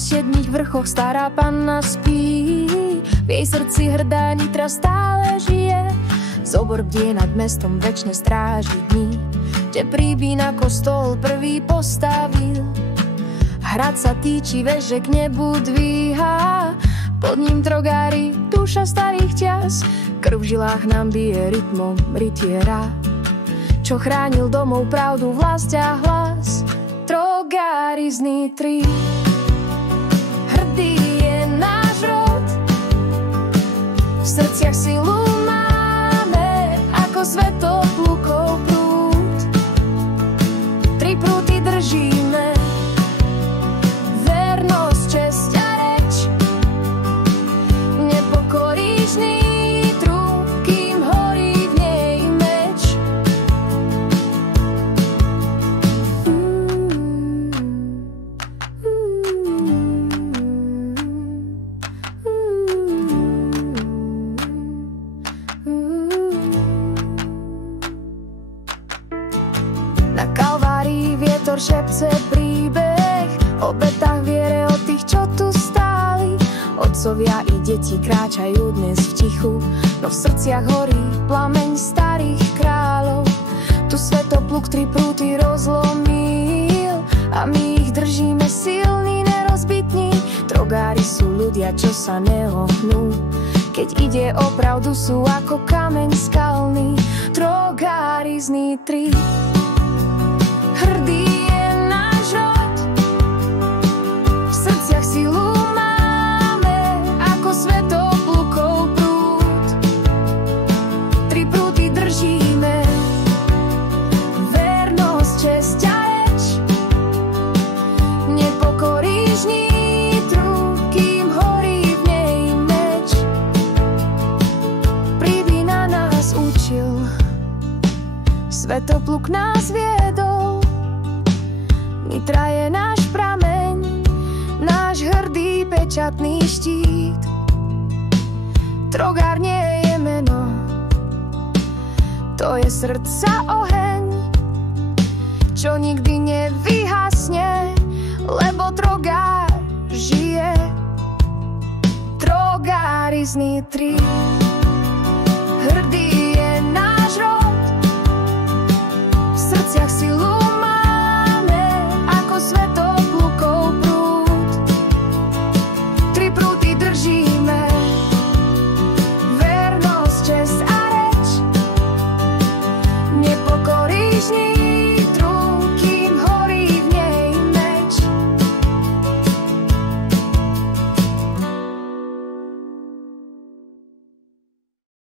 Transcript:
siedmých vrchoch stará panna spí, v jej srdci hrdá Nitra stále žije. Zobor bdie nad mestom, večne stráži dní, kde príbína kostol prvý postavil. Hrad sa týči, veže k nebu dvíha, pod ním trogári, duša starých ťas. Krv v žilách nám bije rytmom rytiera, čo chránil domov pravdu, vlast a hlas. Trogári z Nitry, hrdý je náš rod, v srdciach silu máme, ako svetoplukov prúd. Tri prúdy držíme, vernosť, česť a reč. Nepokoríš Nitru, kým horí v nej meč. Na Kalvárii vietor šepce príbeh, o obetách viere o tých, čo tu stáli. Otcovia i deti kráčajú dnes v tichu, no v srdciach horí plameň starých kráľov. Tu svetopluk tri prúty rozlomil a my ich držíme silní, nerozbitní. Trogári sú ľudia, čo sa neohnú, keď ide o pravdu, sú ako kameň skalný. Trogári z Nitry, hrdý je náš rod, v srdciach silu máme, ako svetoplukov prúd. Tri prúdy držíme, vernosť, česť a reč. Nepokoríš Nitru, kým horí v nej meč. Príbina nás učil, svetopluk nás viedol. Nitra je náš prameň, náš hrdý pečatný štít. Trogár nie je meno, to je srdca oheň, čo nikdy nevyhasne, lebo trogár žije. Trogári z Nitry.